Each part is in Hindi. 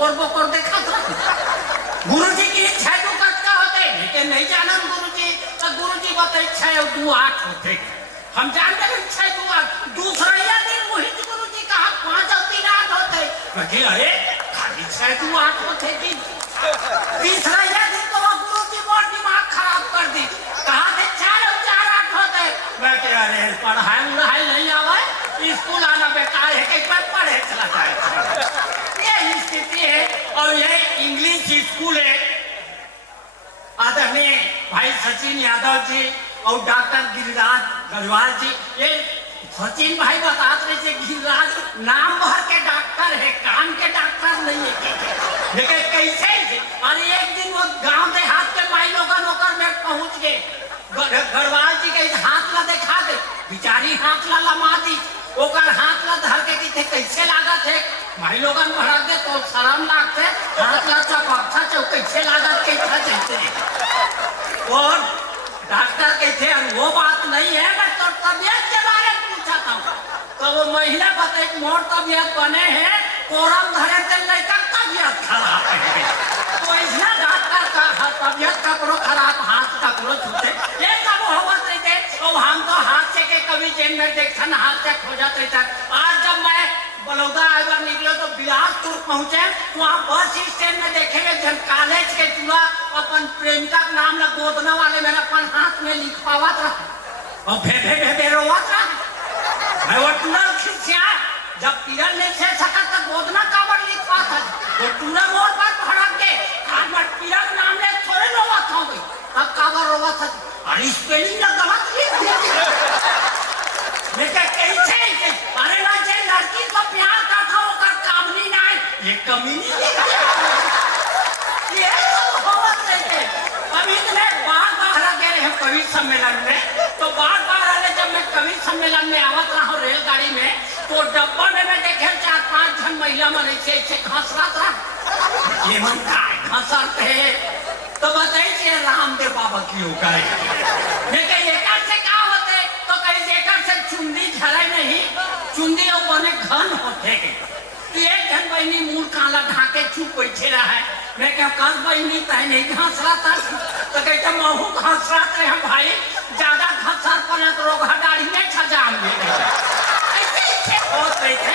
बकोर बकोर देखा था। गुरुजी की इच्छा तो कटका होते लेकिन नहीं जाना गुरुजी तो गुरुजी बताए इच्छा 2-8 होते हम जानते हैं इच्छा 2-8 दूसरा या दिन मोहित गुरुजी कहा 5 और 3-8 होते बाकी अरे खाली 6-2-8 होते थी तीसरा या दिन तो गुरुजी बहुत दिमाग खराब कर दी कहा थे 4 और 4-8 होते मैं कह अरे पढ़ाई नहीं आवे स्कूल आना बेकार है कि पढ़े चला जाए ये स्थिति है और ये इंग्लिश स्कूल है आदरणीय भाई सचिन यादव जी और डॉक्टर गिरिराज गढ़वाल जी ये सचिन भाई बताते रहे थे गिरिराज नाम भर के डॉक्टर है कान के डॉक्टर नहीं है लेकिन कैसे अरे एक दिन वो गांव देहात के भाई लोग नौकर में पहुंच गए गढ़वाल जी के हाथ ला दिखा दे बिचारी हाथ ला लमा दी ओकर हाथ ला धर के थे कैसे लागत है भाई लोगन भड़क दे तो शर्म लागते हाथ ला चपक्छा चौ कैसे लागत कैसा चलते और डॉक्टर कहते हैं वो बात नहीं है मैं तो तबियत के बारे में पूछा था तो वो महिला बताए मोर तबियत बने हैं कोरम धरे से लेकर तबियत खराब है तो इसलिए डॉक्टर का तबियत का करो खराब हाथ का करो छूटे ये सब होवत रहते और हम तो हाथ से के कभी जेल में देखा न हाथ से खोजत रहता आज जब मैं बलौदा आगर निकले तो बिलासपुर पहुंचे वहाँ बस स्टैंड में देखेंगे जब कॉलेज के चूल्हा अपन प्रेमिका का नाम लग गोदना वाले मेरा अपन हाथ में लिखवावत रहा और भे रोवत रहा मैं वो तुरंत खिंचा जब तिरन नहीं छे सका तो गोदना काबर लिखवा था वो तुरंत मोर पर भड़क के आज मैं तिरन नाम ले थोड़े रोवत हो गई तब काबर रोवत था अरे स्पेलिंग ना गलत लिख दिया लेकिन कैसे अरे ना जे लड़की को प्यार करता होकर कामनी ना ये कमी नहीं ये सब होवत रहते अभी इतने बार गए हैं कवि सम्मेलन में तो बार जब मैं कवि सम्मेलन में आवत रहा हूँ रेलगाड़ी में तो डब्बा में मैं देखे 4-5 जन महिला मने से घसरत रहा ये मन का घसरत है तो बताइए रामदेव बाबा की हो गए लेकिन एकर से क्या होते तो कहीं एकर से चुंदी झरे नहीं चुंदी और बने घन होते एक जन बहनी मुंह काला ढाके चुप बैठे रहा है मैं क्या कल बहनी तय नहीं घास रहा था तो कहते महू घास रहा थे हम भाई ज्यादा घसर पड़े तो रोग हडारी में छजाम ऐसे होत रहे थे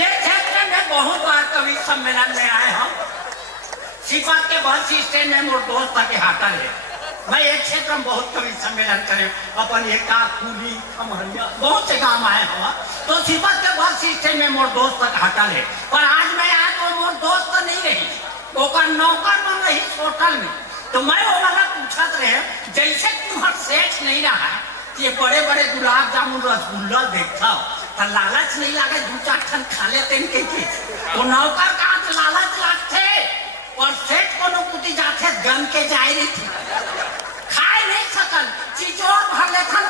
ये क्षेत्र में बहुत बार कवि सम्मेलन में आए हम सिपत के बस स्टैंड में मोर दोस्त के हाटल है मैं एक क्षेत्र में बहुत कवि सम्मेलन करे अपन एका कुली खमहरिया बहुत से गांव आए हुआ तो सिपत के बस स्टैंड में मोर दोस्त का हाटल है पर आज मैं आया तो मोर दोस्त नहीं रही ओकर नौकर बन रही होटल में तो मैं वो वाला पूछत रहे जैसे तुम्हार सेठ नहीं रहा ये बड़े बड़े गुलाब जामुन रसगुल्ला देखता तो लालच नहीं लागे 2-4 ठन खा लेते तो नौकर का लालच लागते और सेठ को कुटी जाते गन के जाए रही थी खाए नहीं सकल चिचोर भर लेता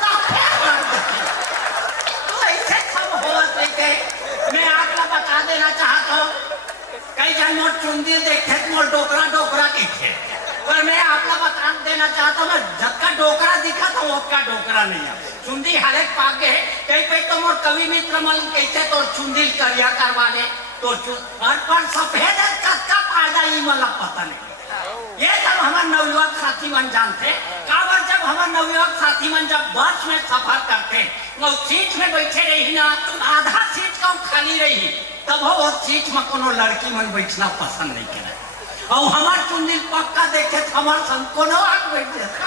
तो ऐसे सब होत रहते मैं आपको बता देना चाहता हूँ कई जन मोर चुंदी देखते मोर डोकरा दिखे पर मैं आपको बता देना चाहता हूँ जब का डोकरा दिखा तो वो का डोकरा नहीं है चुंदी हरेक पाक गए कई तो मोर कवि मित्र मन कहते तो चुंदी करिया करवा ले तो पर सफेद का फायदा ही मला पता नहीं ये सब हमारे नवयुवक साथी मन जानते काबर जब हमारे नवयुवक साथी मन जब बस में सफर करते वो सीट में बैठे रही ना आधा सीट कम खाली रही तब वो सीट में कोनो लड़की मन बैठना पसंद नहीं करे और हमार चुंदी पक्का देखे हमार संग कोनो आग बैठ जाता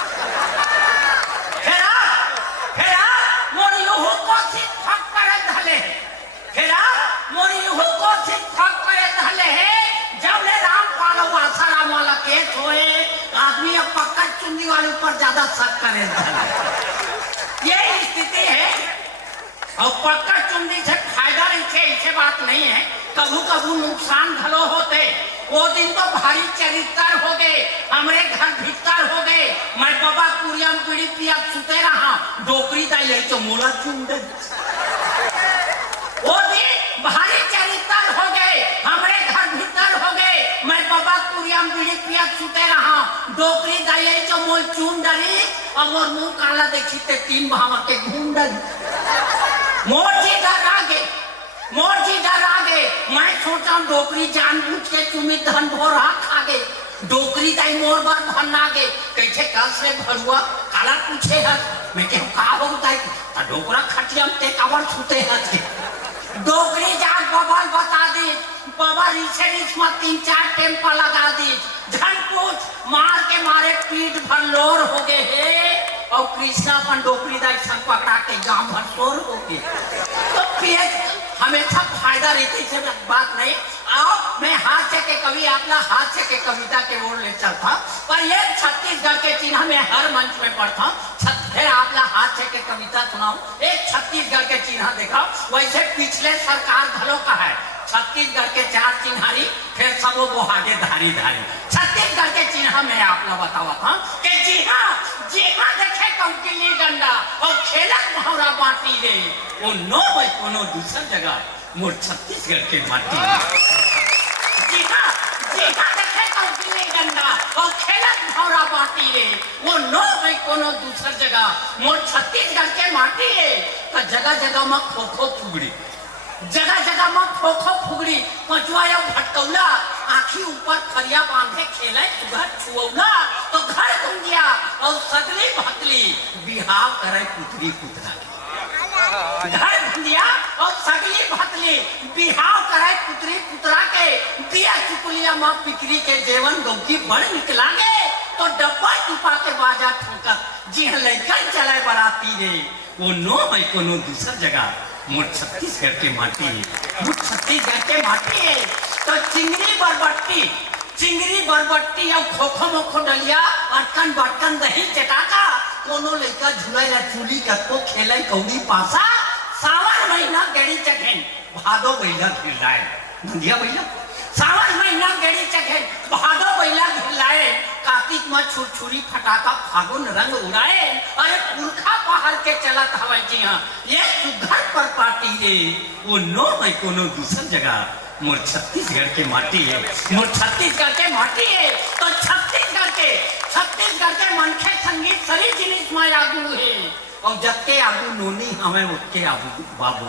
फेरा मोरी हो कोशिश फक करे धले फेरा मोरी हो कोशिश फक करे धले जब ले राम पालो आसाराम वाला केस होए आदमी अब पक्का चुंदी वाले ऊपर ज्यादा शक करे ये स्थिति है और पक्का चुंदी से फायदा नहीं थे ऐसे बात नहीं है कभू नुकसान भलो होते वो दिन तो भारी चरित्र हो गए हमरे घर भीतर हो गए मैं बाबा कुरियम पीढ़ी पिया सुते रहा डोकरी दा यही तो मोला चुंदे वो दिन भारी चरित्र हो गए हमरे घर भीतर हो गए मैं बाबा कुरियम पीढ़ी पिया सुते रहा डोकरी दा यही तो मोल चुन डरी और मोर मुंह काला देखी ते 3 भावा के घूम डरी मोर जी डर आगे मैं सोचा डोकरी जानबूझ के तुम्हें धन भोरा खा गए डोकरी दाई मोर बार भरना गे कैसे कल से भरुआ काला पूछे है मैं कहूँ का हो दाई डोकरा खटिया ते कावर छूते है डोकरी जाग बबल बता दी बाबा रिछे रिछ में 3-4 टेम्पा लगा दी झन पूछ मार के मारे पीठ भर लोर हो गए हे और कृष्णा अपन डोकरी दाई संग पकड़ा के गांव भर शोर हो गए तो फिर हमेशा फायदा रहती से बात नहीं आओ मैं हास्य के कवि अपना हास्य के कविता के ओर ले चलता पर ये छत्तीसगढ़ के चिन्ह में हर मंच में पढ़ता हूँ फिर आपला हास्य के कविता सुनाऊं एक छत्तीसगढ़ के चिन्ह देखा वैसे पिछले सरकार घलों का है छत्तीसगढ़ के 4 चिन्हारी फिर सब वो आगे धारी धारी छत्तीसगढ़ के चिन्ह में आपला बतावा था कि जी हाँ देखे कौटिल्य गंडा और खेलक मुहावरा बांटी रे वो नो भाई कोनो दूसर जगह मोर छत्तीसगढ़ के माटी जी हाँ देखे कौटिल्य गंडा और खेलक मुहावरा बांटी रे वो नो भाई कोनो दूसर जगह मोर छत्तीसगढ़ के माटी है तो जगह जगह में खो फुगड़ी जगह जगह में खो फुगड़ी पचुआ या भटकौला आँखी ऊपर खरिया बांधे खेले घर छुऔला तो घर घूम गया और सगली भतली बिहाव करे पुतरी पुतरा के घर घूम गया और सगली भतली बिहाव करे पुतरी पुतरा के दिया चुकुलिया माँ पिकरी के जेवन गौकी बड़ निकला गे तो डब्बा टुपा के बाजा ठोकर जी लैकन चलाए बराती रे वो नो है कोनो दूसर जगह मोर छत्तीसगढ़ के माटी है मोर छत्तीसगढ़ के माटी है तो चिंगरी बरबट्टी और खोखो मोखो डलिया अटकन बटकन दही चटाका कोनो लइका झुलाइला चूली कतो खेले कौड़ी पासा सावन महीना गेड़ी चखेन भादो बैला खिलाए नंदिया बैला सावन महीना गेड़ी चखेन भादो बैला खिलाए कार्तिक में छुरछुरी फटाका फागुन रंग उड़ाए अरे पुरखा पहाड़ के चलत हवा जी हाँ ये सुघर पर पार्टी रे वो नो है कोनो दूसर जगह मोर छत्तीसगढ़ के माटी है मोर छत्तीसगढ़ के माटी है तो छत्तीसगढ़ के मनखे संगीत सरी जिनिस में आगू है और जत्ते आगू नोनी हमें उठके आगू बाबू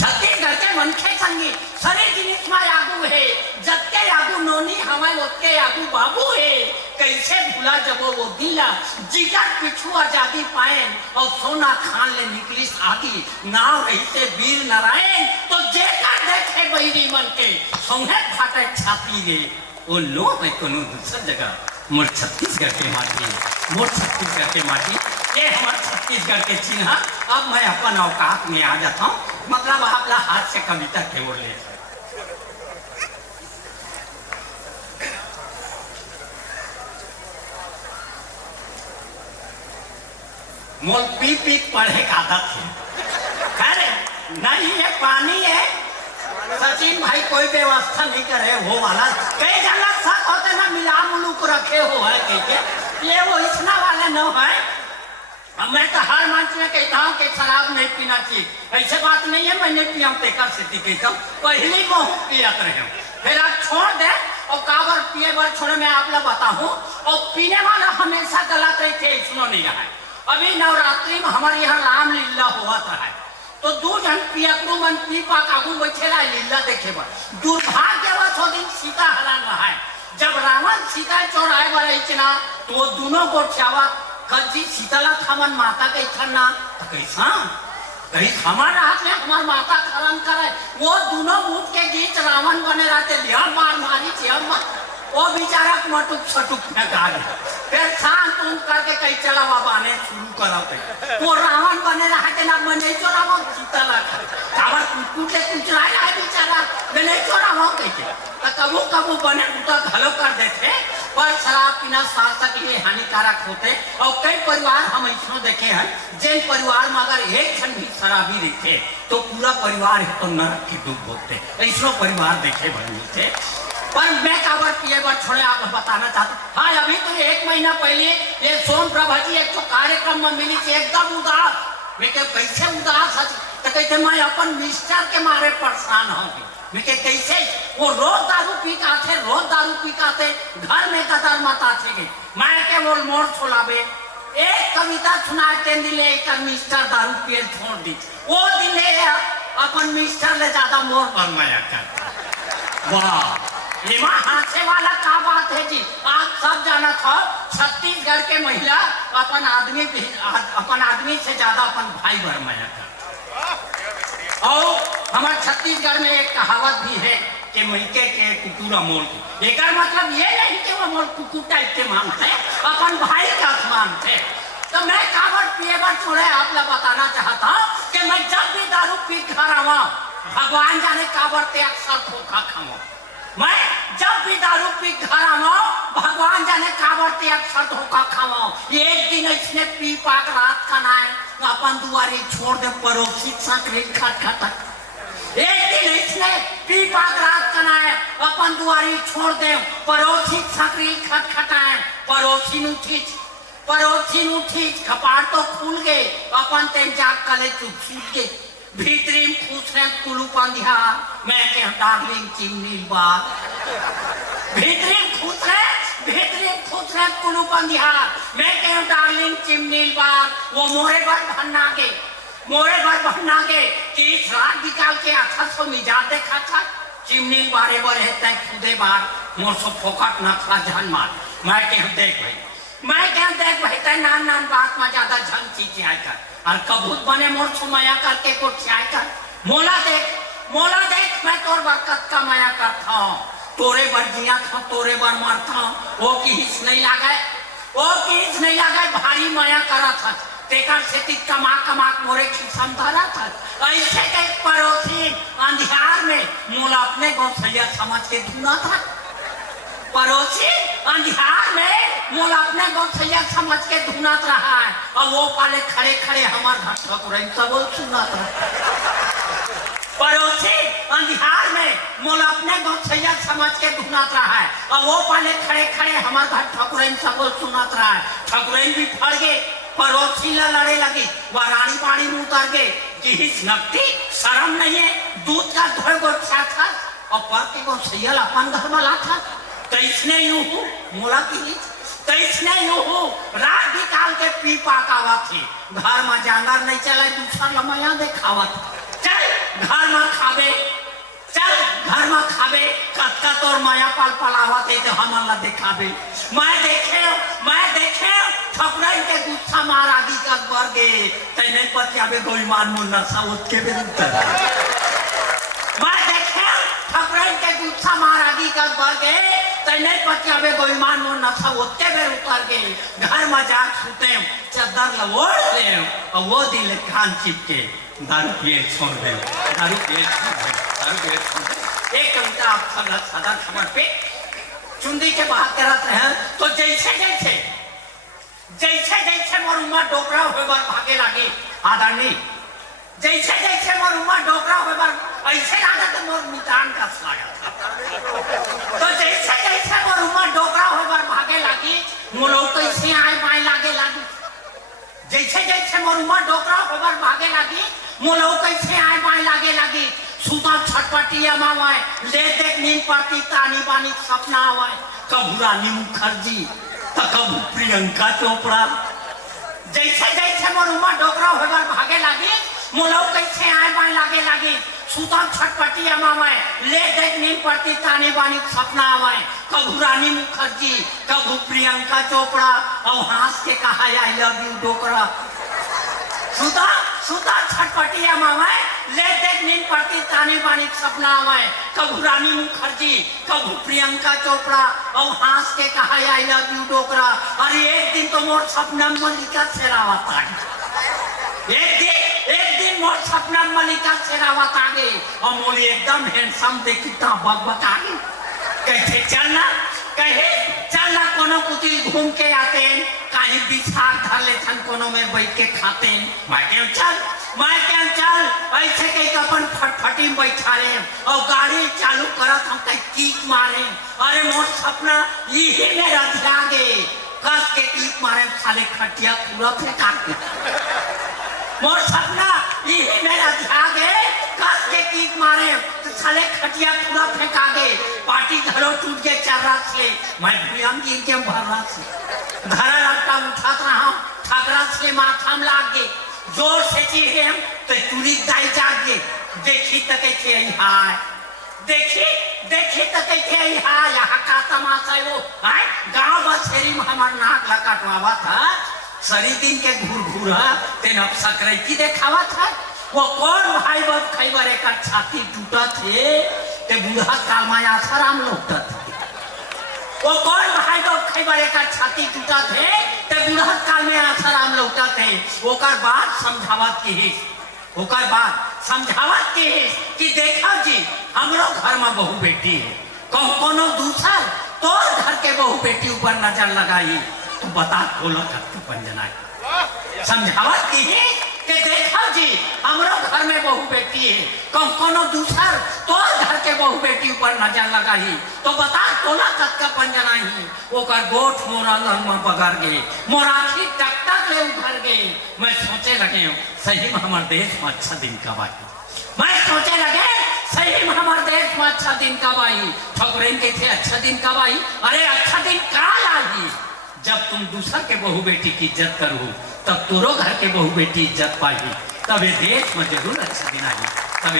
छत्तीसगढ़ के मनखे संगीत सरी जिनिस में आगू है जत्ते आगू नोनी हमें उठके आगू बाबू है कैसे भूला जब वो दिला जिगर पिछू आजादी पाए और सोना खान ले निकली आगी नाव रही से वीर नारायण तो जेकर देखे बहिरी मन के सोहे फाटे छाती रे वो लो है कोनो दूसर जगह मोर छत्तीसगढ़ के माटी मोर छत्तीसगढ़ के माटी ये हमारे छत्तीसगढ़ के चिन्ह अब मैं अपन औकात में आ जाता हूँ मतलब आपला हाथ से कविता के ओर ले मोल पी पढ़े का आदत है अरे नहीं ये पानी है सचिन भाई कोई व्यवस्था नहीं करे वो वाला कई जगह सब होते ना मिला मुलुक रखे हो है कहीं ये वो इतना वाला न है मैं तो हर मंच में कहता हूँ कि शराब नहीं पीना चाहिए ऐसे बात नहीं है मैं नहीं पिया कर सकती कहता हूँ पहले मुँह पियात रहे फिर आप छोड़ दे और काबर पिए बार छोड़े मैं आप लोग बताऊँ और पीने वाला हमेशा गलत रहे थे इसनो नहीं रहा है अभी नवरात्रि में हमारे यहाँ रामलीला हुआ था है तो 2 जन पियकरू मन पी पा कागू बैठेला लीला देखे बा दुर्भाग्यवश वो दिन सीता हरण रहा है जब रावण सीता चौराहे वाला इतना तो वो दोनों को चावा कभी सीताला थामन माता के इतना तो कैसा कहीं हमारे हाथ में हमार माता खरण करे वो दोनों मुख के बीच रावण बने रहते लिया मार मारी चिया वो बेचारा मटुक सटुक फेंका गया फिर शांत उन करके कहीं चला बाने शुरू करा वो रावण बने रहा के ना बने जो रावण सीता लगा काबर कुछ कुछ रहा है बेचारा मैंने जो रावण कहते तो कबू बने उतना घलो कर देते पर शराब पीना स्वास्थ्य के लिए हानिकारक होते और कई परिवार हम ऐसा देखे हैं जिन परिवार में अगर एक जन भी शराबी रहते तो पूरा परिवार तो नरक के दुख भोगते ऐसा परिवार देखे बने थे पर मैं काबर पिए बार छोड़े आप बताना चाहते हाँ अभी तो 1 महीना पहले ये सोम प्रभा जी एक तो कार्यक्रम में मिली थी एकदम उदास मैं कैसे उदास है तो कहते मैं अपन मिस्टर के मारे परेशान होंगे मैं कैसे वो रोज दारू पी काते घर में कदर मत आते मैं के बोल मोड़ छोलाबे एक कविता सुनाते दिले एक मिस्टर दारू पिए छोड़ दी वो दिले अपन मिस्टर ले ज्यादा मोर बनवाया करता वाह, एमा हाथे वाला का बात है जी। आप सब जाना था छत्तीसगढ़ के महिला अपन आदमी से ज्यादा अपन भाई बहन माया कर। और हमारे छत्तीसगढ़ में एक कहावत भी है कि मैके के कुकुर अमोल की। एक मतलब ये नहीं कि वो अमोल कुकुर टाइप के मानते, अपन भाई का मानते। तो मैं कावड़ पिएवर छोड़े आप लोग बताना चाहता हूँ कि मैं जब भी दारू पी घर आवा, भगवान जाने कावड़ ते अक्सर धोखा खाओ। मैं जब भी दारू पी घर आवा, भगवान जाने कावड़ ते अक्सर धोखा खाओ। एक दिन इसने पी पाक रात का नाय अपन दुआरी छोड़ दे पड़ोसी सकरी खटखट। एक दिन इसने पी पाक रात का नाय अपन दुआरी छोड़ दे पड़ोसी सकरी खटखटाए। पड़ोसी नु ठीक कपाट तो खुल गए, अपन तेन जाग कले चुप छूट गए। भीतरी खुश है कुलू पंधिया, मैं के डार्लिंग चिमनी बात। भीतरी खुश है कुलू पंधिया, मैं के डार्लिंग चिमनी बात। वो मोरे पर भन्ना के कि इस रात निकाल के अच्छा सो मिजाज देखा था। चिमनी बारे बारे है तय खुदे बार मोर सो फोकट ना खा जान मार। मैं के देख भाई तय नान बात में ज्यादा झन चीज आय कर और कबूत बने मोर सो माया करके को छाय कर। मोला देख मैं तोर बरकत का माया करता हूँ। तोरे बर जिया था, तोरे बर मरता हूँ। वो किस नहीं लागे भारी माया करा था। तेकर से कमा मोरे खिसम धरा था। ऐसे के पड़ोसी अंधियार में मोला अपने गौसैया समझ के धुना था। पड़ोसी अंधियार में मोला अपने गौसैया समझ के धुनात रहा है और वो पाले खड़े हमार घर ठकुराइन सब सुना था। पड़ोसी अंधियार में मोला अपने गौसैया समझ के धुनात रहा है और वो पाले खड़े हमार घर ठकुराइन सब सुनात रहा है। ठकुराइन भी फड़ गए, पड़ोसी ला लड़े लगे, वारानी पानी में उतर गए कि हिस नकती शर्म नहीं है, दूध का धोए गो था और परती को सैयल अपन घर में ला था। तैसने यूं हूँ मोला की तैसने यूं हूँ रात निकाल के पी पाकावा थी। घर में जांगर नहीं चले, दूसरा लमया देखावत। चल घर में खाबे कत्का तोर माया पलावत है तो हमला दिखाबे। मैं देखे ठकुराइन के गुस्सा मार आदि का बर गए तै नहीं पतियाबे गोईमान मुन्ना साउथ के बेउतर। मैं देखे ठकुराइन के गुस्सा मार आदि का बर गए तै नहीं पतियाबे गोईमान मुन्ना साउथ के बेउतर गए। घर में जाग सुते चादर लवोड़ ले और वो दिल कान चिपके दारू पिए छोड़ दे। एक कविता आप सब सदा खबर पे चुंदी के बात करत रहे तो जैसे मोर उम्र डोकरा होए बार भागे लागे आदरणी। जैसे मोर उम्र डोकरा होए बार ऐसे लागा तो मोर मितान का स्वागत। तो जैसे मोर उम्र डोकरा होए बार भागे लागी मोलो कैसे आए बाएं लागे लागी। जैसे मोर उम्र डोकरा होए बार भागे लागी मोलो कैसे आए बाएं लागे लागी। सुता छटपटिया मावाए ले देख नींद पड़ती तानी बानी सपना आवाए। कबू रानी मुखर्जी तो कबू प्रियंका चोपड़ा। जैसे मोर उम्र डोकरा होकर भागे लागी मोलो कैसे आए बाएं लागे लागी। सुता छटपटिया मावाए ले देख नींद पड़ती तानी बानी सपना आवाए। कबू रानी मुखर्जी कबू प्रियंका चोपड़ा और हंस के कहा आई लव यू डोकरा। सुता छटपटिया मावाए ले देख नींद पड़ती तानी बानी सपना आवाए। कबू रानी मुखर्जी कबू प्रियंका चोपड़ा और हंस के कहा आई लव यू डोकरा। अरे एक दिन तो मोर सपना मल्लिका शेरावत आ गई। एक दिन मोर सपना मल्लिका शेरावत आ गई और मोली एकदम हैंडसम देखी ता बकबक आ गई। कैसे चलना कोनो कुतिल घूम के आते कहीं बिछार धर ले छन कोनो में बैठ के खाते। मैं क्या चल ऐसे कहीं अपन फटफटी में बैठा रहे और गाड़ी चालू करत हम कहीं कीक मारे। अरे मोर सपना यही मेरा ध्यागे कस के कीक मारे साले खटिया पूरा फेंका के। मोर सपना यही मेरा ध्यागे कस के कीक मारे साले खटिया पूरा फेंका गए। पार्टी घरों टूट के चर्रा से मैं भूयम गिर के भर्रा से घरा लटका उठात रहा ठकरा से माथा में लाग गए। जोर से चीहे हम तो तुरी दाई जाग गए देखी तके छे हाय देखी देखी तो कहते यहाँ का तमाशा है वो आए गाँव बसेरी में हमार नाक लकटवावा था सरी दिन के घूर घूरा तेन अब सकरैती देखावा था वो कौन भाई बाप कई बार एक छाती टूटा थे ते बूढ़ा कालमाया आसाराम लौटा थे वो कौन भाई बाप कई बार एक छाती टूटा थे ते बूढ़ा काल में आसाराम लौटा थे ओकर बात समझावत की ओकर बात समझावत की कि देखा जी हमरो घर में बहू बेटी है कोनो दूसर तो घर के बहू बेटी ऊपर नजर लगाई तो बता खोलो कत्ती पंजना समझावत की कि देखा जी हमरो घर में बहू बेटी है कोनो दूसर तो घर के बहू बेटी ऊपर नजर लगाई तो बता खोला कत्ता पंजना ही ओकर गोठ मोरा लंग में बगर गए मोराखी टक टक ले उभर गए मैं सोचे लगे सही में हमारे देश में अच्छा दिन कब आई मैं सोचे लगे सही में हमारे देश में अच्छा दिन कब आई ठकुरन के थे अच्छा दिन कब आई अरे अच्छा दिन काल आई जब तुम दूसर के बहू बेटी की इज्जत करो तब तोरो घर के बहू बेटी इज्जत पाई तब ये देश में जरूर अच्छा दिन आई तब